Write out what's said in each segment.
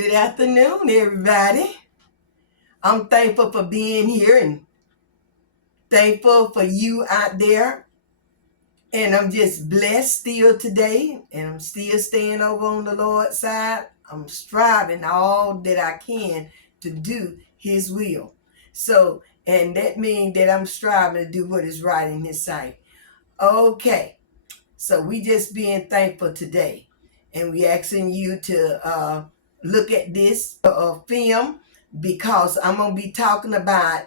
Good afternoon, everybody. I'm thankful for being here and thankful for you out there. And I'm just blessed still today. And I'm still staying over on the Lord's side. I'm striving all that I can to do His will. So, and that means that I'm striving to do what is right in His sight. Okay. So we just being thankful today. And we asking you to look at this film because I'm going to be talking about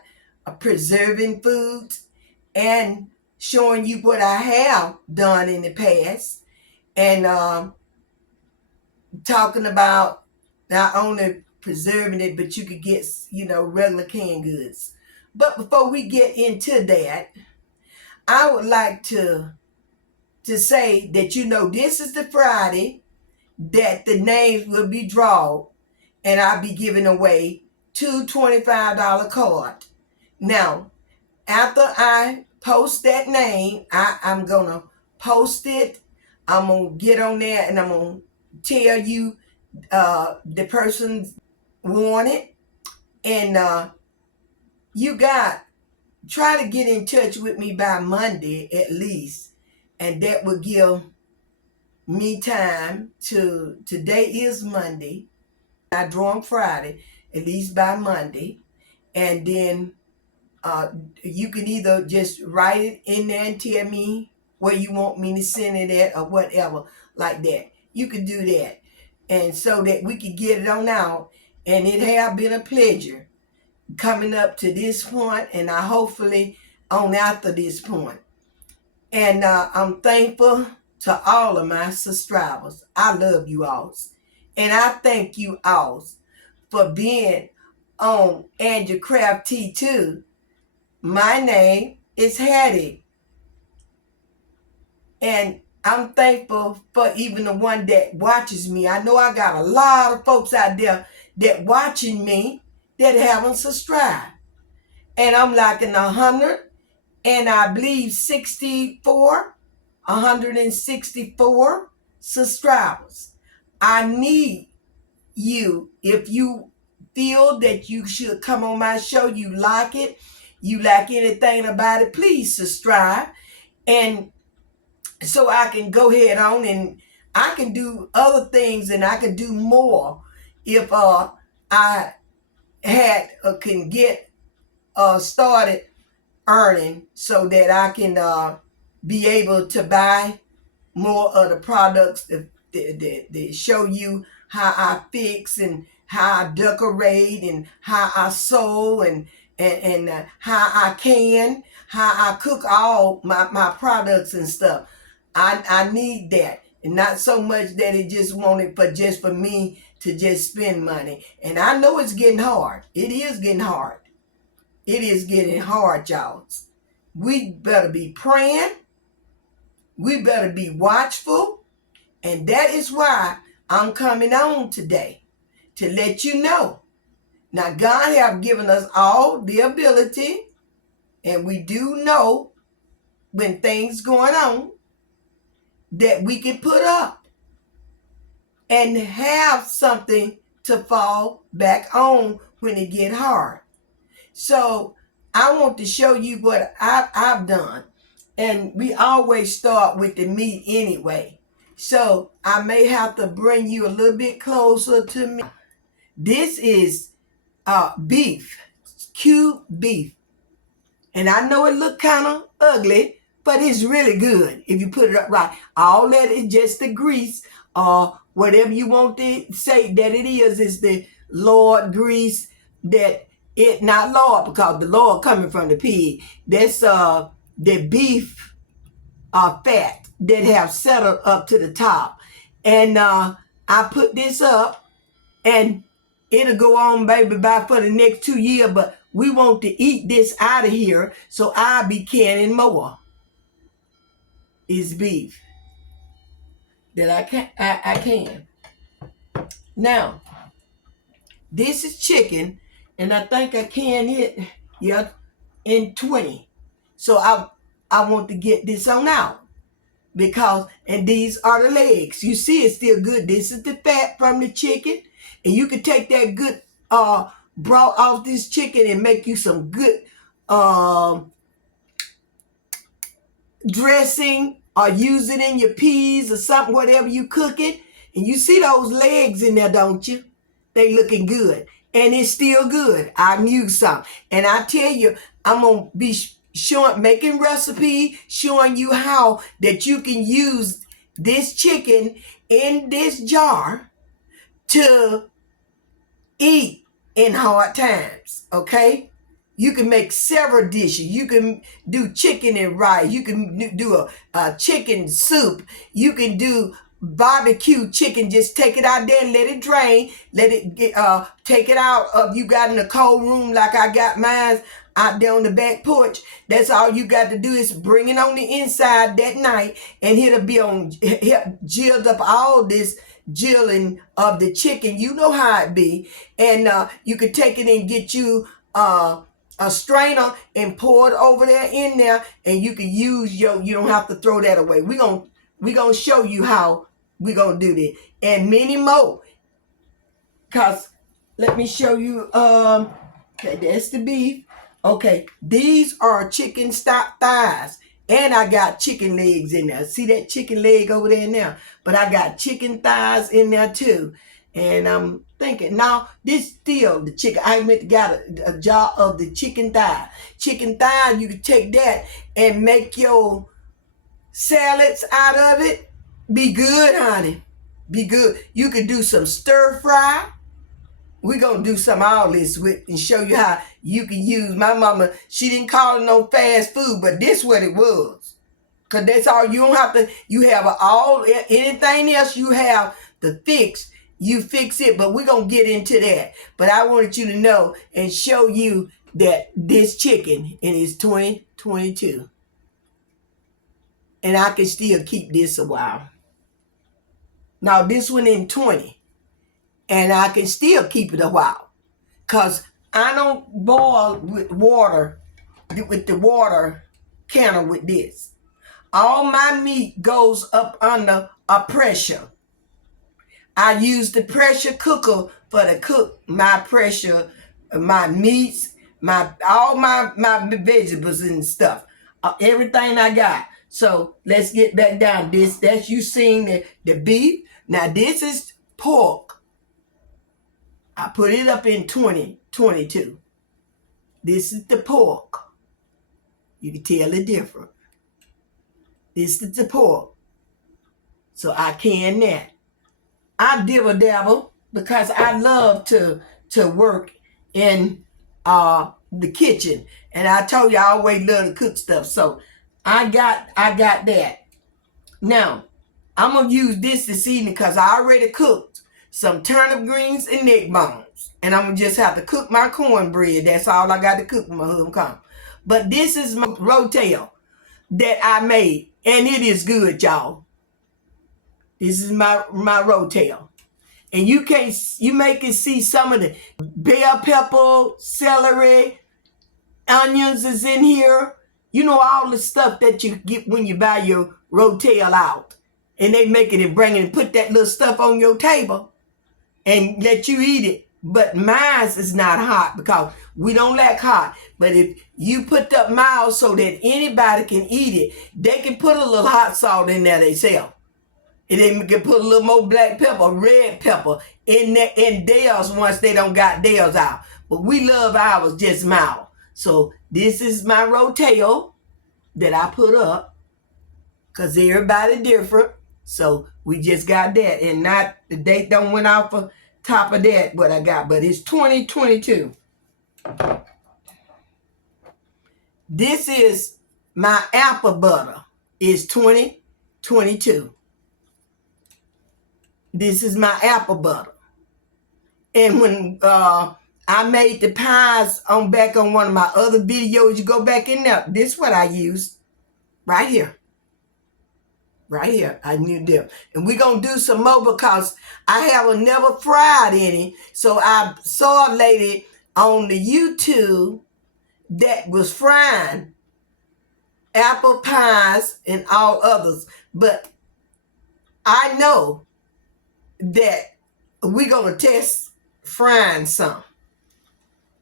preserving foods and showing you what I have done in the past and talking about not only preserving it, but you could get, regular canned goods. But before we get into that, I would like to say that, this is the Friday that the names will be drawn and I'll be giving away two $25 cards. Now, after I post that name, I'm going to post it. I'm going to get on there and I'm going to tell you the person's won it. And try to get in touch with me by Monday at least. And that will give me time today is Monday. I draw on Friday, at least by Monday. And then you can either just write it in there and tell me where you want me to send it at or whatever like that. You can do that. And so that we can get it on out. And it have been a pleasure coming up to this point and I hopefully on after this point. And I'm thankful to all of my subscribers. I love you all. And I thank you all for being on Andrew Craft T2. My name is Hattie. And I'm thankful for even the one that watches me. I know I got a lot of folks out there that watching me that haven't subscribed. And I'm like in 100 and I believe 164 subscribers. I need you. If you feel that you should come on my show, you like it, you like anything about it, please subscribe. And so I can go ahead on and I can do other things and I can do more if I can get started earning so that I can be able to buy more of the products that show you how I fix and how I decorate and how I sew and how I how I cook all my products and stuff. I need that. And not so much that it just wanted for me to just spend money. And I know it's getting hard. It is getting hard. It is getting hard, y'all. We better be praying. We better be watchful. And that is why I'm coming on today to let you know. Now, God have given us all the ability, and we do know when things going on that we can put up and have something to fall back on when it get hard. So I want to show you what I've done. And we always start with the meat anyway. So I may have to bring you a little bit closer to me. This is beef, cube beef. And I know it look kind of ugly, but it's really good if you put it up right. All that is just the grease or whatever you want to say that it is the Lord grease that it not Lord because the Lord coming from the pig. That's the beef fat that have settled up to the top. And I put this up and it'll go on, baby, by for the next 2 years, but we want to eat this out of here, so I'll be canning more. It's beef that I can. Now, this is chicken, and I think I can it, in 20. So I want to get this on out because, and these are the legs. You see it's still good. This is the fat from the chicken. And you can take that good broth off this chicken and make you some good dressing, or use it in your peas or something, whatever you cook it. And you see those legs in there, don't you? They looking good. And it's still good. I use some. And I tell you, I'm going to be making recipe, showing you how that you can use this chicken in this jar to eat in hard times, okay? You can make several dishes. You can do chicken and rice. You can do a chicken soup. You can do barbecue chicken. Just take it out there and let it drain. Let it get, take it out of, you got in the cold room like I got mine out there on the back porch. That's all you got to do is bring it on the inside that night, and it'll be on, jilled up all this jilling of the chicken. You know how it be. And you could take it and get you a strainer and pour it over there in there, and you can use you don't have to throw that away. We gonna show you how we gonna do this and many more. Cause let me show you. Okay, that's the beef. Okay, these are chicken stock thighs, and I got chicken legs in there. See that chicken leg over there now? But I got chicken thighs in there too. And I'm thinking, now this still the chicken. I got a jar of the chicken thigh. Chicken thigh, you can take that and make your salads out of it. Be good, honey. Be good. You can do some stir fry. We're going to do some all this with and show you how you can use. My mama, she didn't call it no fast food, but this what it was. Because that's all. You don't have to, you have all, anything else you have to fix, you fix it. But we're going to get into that. But I wanted you to know and show you that this chicken, and it's 2022. And I can still keep this a while. Now this one in 20. And I can still keep it a while. Because I don't boil with water, with the water counter with this. All my meat goes up under a pressure. I use the pressure cooker for to cook my pressure, my meats, all my vegetables and stuff. Everything I got. So let's get back down. That's you seeing the beef. Now this is pork. I put it up in 2022. This is the pork. You can tell the difference. This is the pork. So I can that. I dibble dabble because I love to work in the kitchen. And I told you I always love to cook stuff. So I got that. Now, I'm going to use this evening because I already cooked some turnip greens and neck bones. And I'm going to just have to cook my cornbread. That's all I got to cook when my husband comes. But this is my rotel that I made. And it is good, y'all. This is my rotel. And you may can see some of the bell pepper, celery, onions is in here. You know, all the stuff that you get when you buy your rotel out. And they make it and bring it and put that little stuff on your table and let you eat it. But mine is not hot because we don't like hot. But if you put up mild so that anybody can eat it, they can put a little hot salt in there themselves. And they can put a little more black pepper, red pepper in there, in theirs once they don't got theirs out. But we love ours just mild. So this is my rotel that I put up because everybody different. So we just got that, and not the date don't went out for top of that what I got, but it's 2022. This is my apple butter. It's 2022. This is my apple butter. And when I made the pies back on one of my other videos, you go back in there. This is what I used right here. Right here, I knew them. And we're going to do some more because I have never fried any. So I saw a lady on the YouTube that was frying apple pies and all others. But I know that we're going to test frying some.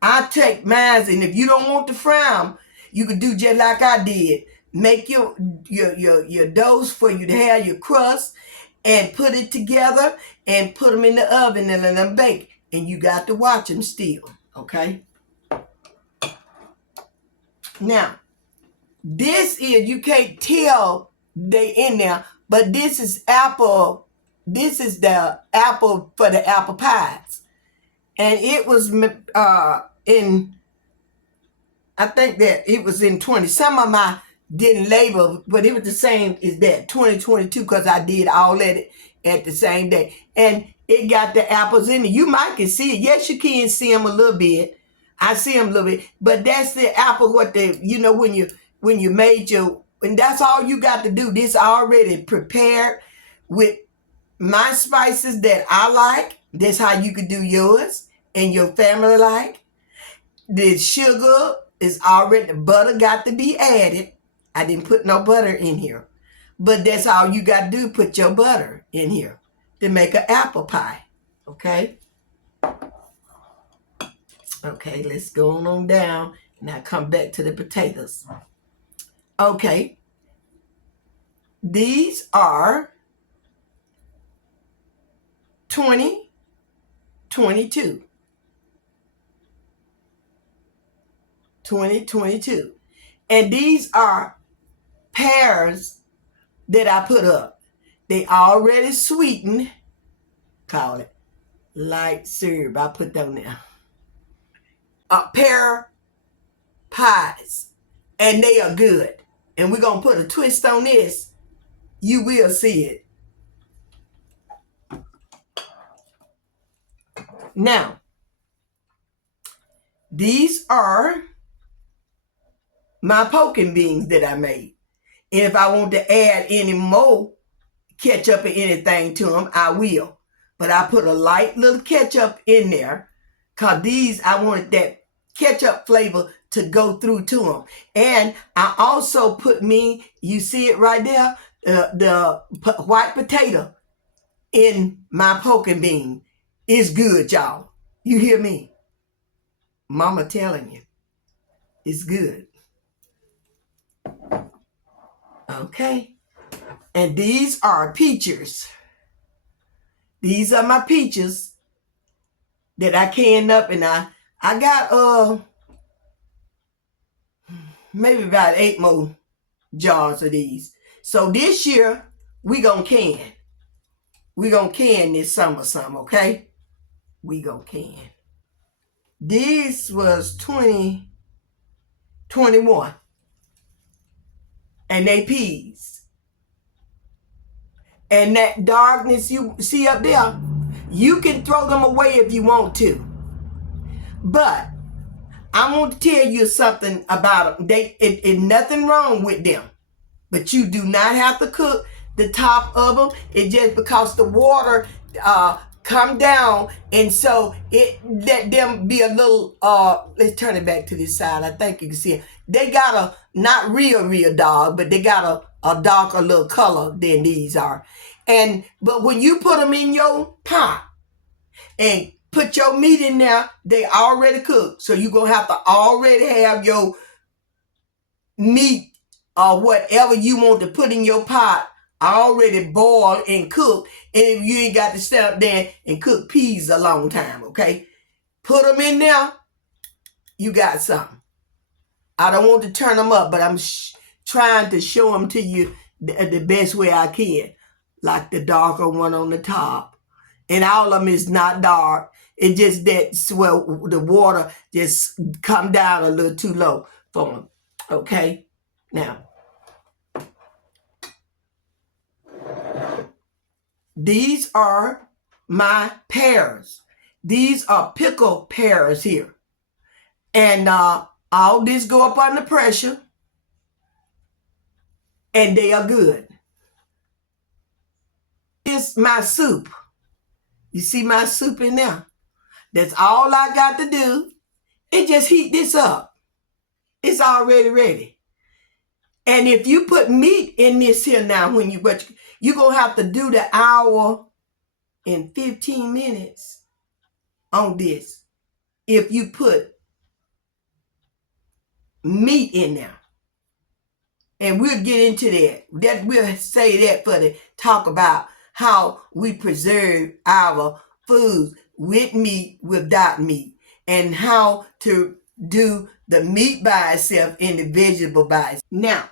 I take mine, and if you don't want to fry them, you can do just like I did. Make your doughs for you to have your crust and put it together and put them in the oven and let them bake. And you got to watch them still, okay? Now, this is, you can't tell they in there, but this is apple. This is the apple for the apple pies. And it was in, I think that it was in 20. Some of my didn't label, but it was the same as that, 2022, because I did all that at the same day. And it got the apples in it. You might can see it. Yes, you can see them a little bit. I see them a little bit. But that's the apple, what the, you know, when you made your, and that's all you got to do. This already prepared with my spices that I like. That's how you could do yours and your family like. The sugar is already, the butter got to be added. I didn't put no butter in here. But that's all you got to do, put your butter in here to make an apple pie. Okay? Okay, let's go on down. Now come back to the potatoes. Okay. These are 2022. 2022. And these are pears that I put up. They already sweetened. Call it light syrup. I put them there. Pear pies. And they are good. And we're going to put a twist on this. You will see it. Now, these are my poking beans that I made. And if I want to add any more ketchup or anything to them, I will. But I put a light little ketchup in there because these, I wanted that ketchup flavor to go through to them. And I also put you see it right there, the white potato in my poking bean. It's good, y'all. You hear me? Mama telling you. It's good. Okay. And these are peaches. These are my peaches that I canned up, and I got maybe about 8 more jars of these. So this year we gonna can. We gonna can this summer some, okay? We gonna can. This was 2021. And they peas. And that darkness you see up there, you can throw them away if you want to. But I want to tell you something about them. It's nothing wrong with them. But you do not have to cook the top of them. It's just because the water come down, and so it let them be a little let's turn it back to this side. I think you can see it. They got a not real dark, but they got a darker little color than these are. But when you put them in your pot and put your meat in there, they already cooked. So you're gonna have to already have your meat or whatever you want to put in your pot already boiled and cooked. And if you ain't got to stand up there and cook peas a long time, okay? Put them in there, you got something. I don't want to turn them up, but I'm trying to show them to you the best way I can. Like the darker one on the top. And all of them is not dark. It just that, well, the water just come down a little too low for them. Okay? Now, these are my pears. These are pickled pears here. And all this go up under pressure. And they are good. This is my soup. You see my soup in there? That's all I got to do. Is just heat this up. It's already ready. And if you put meat in this here now, when you're going to have to do the hour in 15 minutes on this if you put meat in there. And we'll get into that. We'll say that for the talk about how we preserve our foods with meat, without meat, and how to do the meat by itself and the vegetable by itself. Now,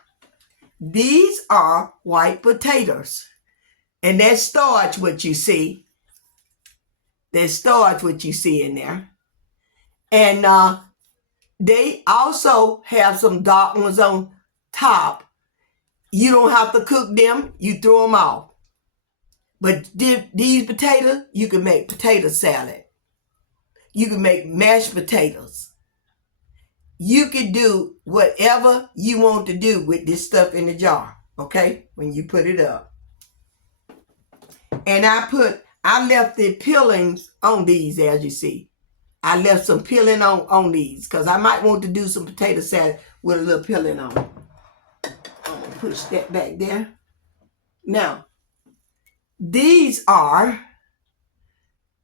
these are white potatoes. And that's starch, what you see. There's starch, what you see in there. And they also have some dark ones on top. You don't have to cook them. You throw them off. But these potatoes, you can make potato salad. You can make mashed potatoes. You can do whatever you want to do with this stuff in the jar, okay? When you put it up. And I left the peelings on these, as you see. I left some peeling on these because I might want to do some potato salad with a little peeling on. I'm going to push that back there. Now, these are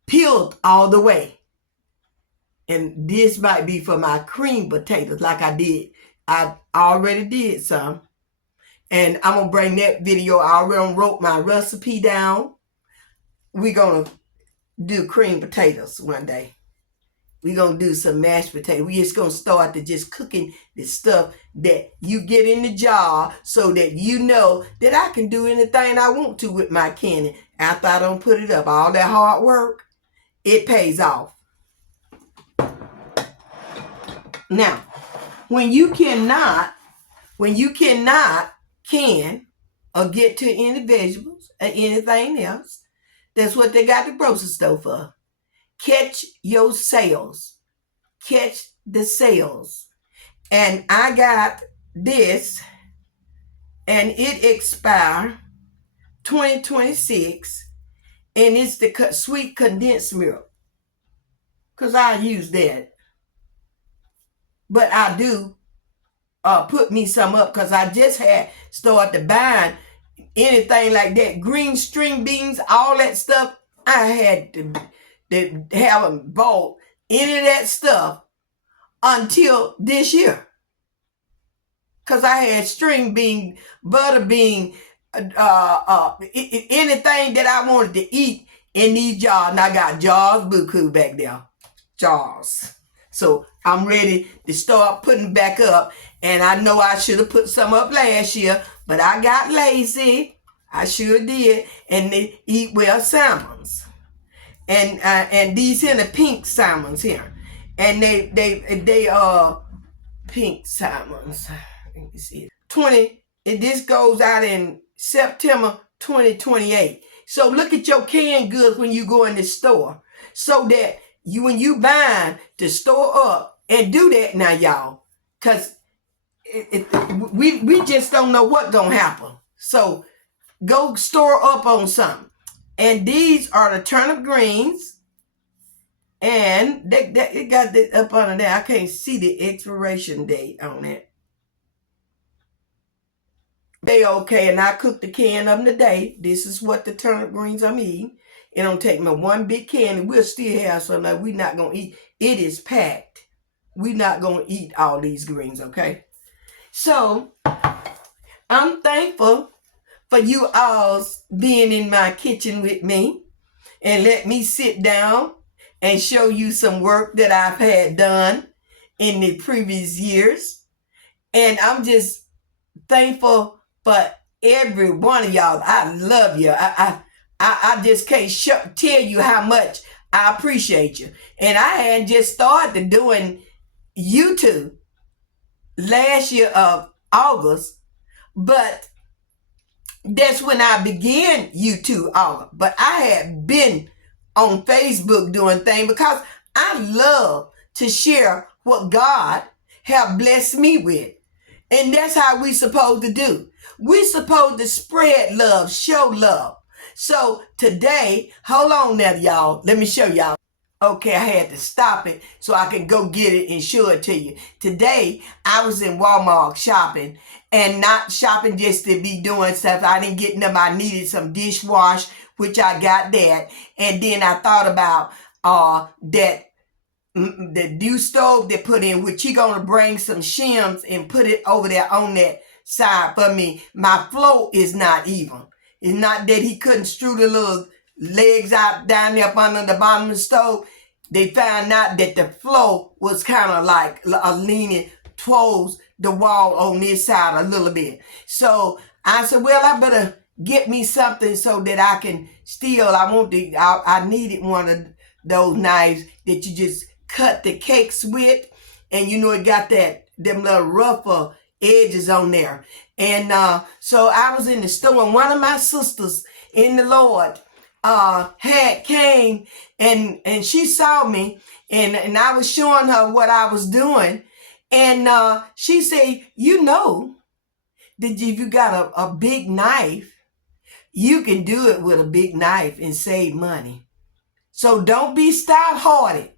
peeled all the way. And this might be for my cream potatoes like I did. I already did some. And I'm going to bring that video. I already wrote my recipe down. We're going to do cream potatoes one day. We're going to do some mashed potatoes. We're just going to start to just cooking the stuff that you get in the jar so that you know that I can do anything I want to with my canning after I don't put it up. All that hard work, it pays off. Now, when you cannot can or get to any vegetables or anything else, that's what they got the grocery store for. Catch your sales. Catch the sales. And I got this, and it expires 2026, and it's the sweet condensed milk. Because I use that. But I do put me some up because I just had started buying anything like that. Green string beans, all that stuff. I had to haven't bought any of that stuff until this year. Because I had string bean, butter bean, anything that I wanted to eat in these jars. And I got jars, buku back there. Jars. So I'm ready to start putting back up. And I know I should have put some up last year, but I got lazy. I sure did. And they eat well salmons. And these here the pink salmons here. And they pink salmons. Let me see. This goes out in September 2028. So look at your canned goods when you go in the store. So that when you buy to store up and do that now, y'all, because we just don't know what's going to happen. So go store up on something. And these are the turnip greens. And it got this up under there. I can't see the expiration date on it. They okay. And I cooked the can of them today. This is what the turnip greens I'm eating. It don't take me one big can, and we'll still have some that we're not going to eat. It is packed. We're not going to eat all these greens, okay? So, I'm thankful for you all being in my kitchen with me and let me sit down and show you some work that I've had done in the previous years. And I'm just thankful for every one of y'all. I love you. I just can't tell you how much I appreciate you. And I had just started doing YouTube last year of August, but that's when I began YouTube August. But I had been on Facebook doing things because I love to share what God have blessed me with. And that's how we supposed to do. We supposed to spread love, show love. So today, hold on now, y'all. Let me show y'all. Okay, I had to stop it so I can go get it and show it to you. Today, I was in Walmart shopping, and not shopping just to be doing stuff. I didn't get them. I needed some dishwash which I got that. And then I thought about that the new stove they put in, which he gonna bring some shims and put it over there on that side for me. My flow is not even. It's not that he couldn't strew the little legs out down there up under the bottom of the stove. They found out that the flow was kind of like leaning towards the wall on this side a little bit. So I said, well, I better get me something so that I can still, I needed one of those knives that you just cut the cakes with, and you know it got them little rougher edges on there. And so I was in the store, and one of my sisters in the Lord had came and she saw me, and I was showing her what I was doing, and she said, you know that if you got a big knife, you can do it with a big knife and save money. So don't be stout-hearted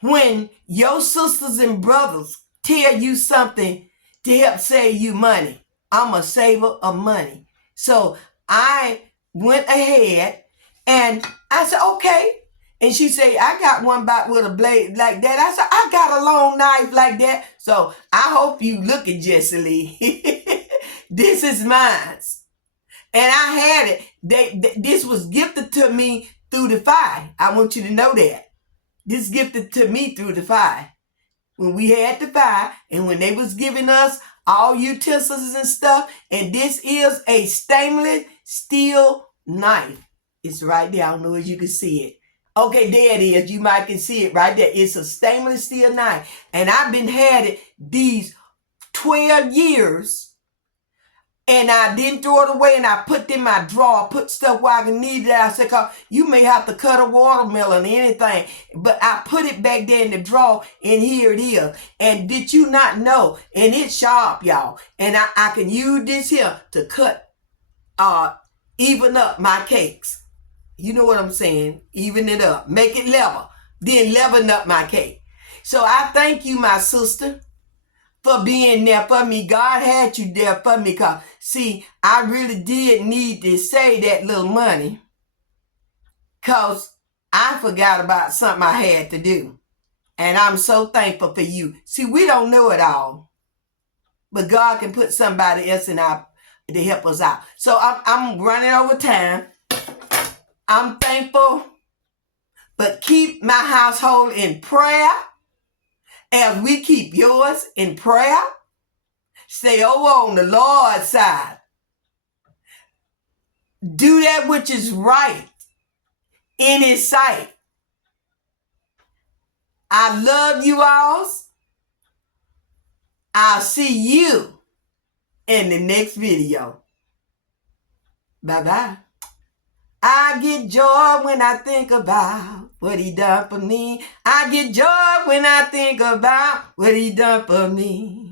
when your sisters and brothers tell you something to help save you money. I'm a saver of money. So I went ahead and I said, okay. And she said, I got one back with a blade like that. I said, I got a long knife like that. So I hope you look at Jessie Lee. This is mine. And I had it. This was gifted to me through the fire. I want you to know that. This gifted to me through the fire. When we had the fire and when they was giving us all utensils and stuff. And this is a stainless steel knife. It's right there. I don't know if you can see it. Okay, there it is. You might can see it right there. It's a stainless steel knife. And I've been had it these 12 years. And I didn't throw it away, and I put it in my drawer. I put stuff where I can need it. I said, you may have to cut a watermelon or anything. But I put it back there in the drawer, and here it is. And did you not know? And it's sharp, y'all. And I can use this here to cut, even up my cakes. You know what I'm saying? Even it up. Make it level. Then level up my cake. So I thank you, my sister, for being there for me. God had you there for me, because, see, I really did need to save that little money, because I forgot about something I had to do. And I'm so thankful for you. See, we don't know it all, but God can put somebody else in our to help us out. So I'm running over time. I'm thankful, but keep my household in prayer. As we keep yours in prayer, stay over on the Lord's side. Do that which is right in His sight. I love you all. I'll see you in the next video. Bye-bye. I get joy when I think about what He done for me. I get joy when I think about what He done for me.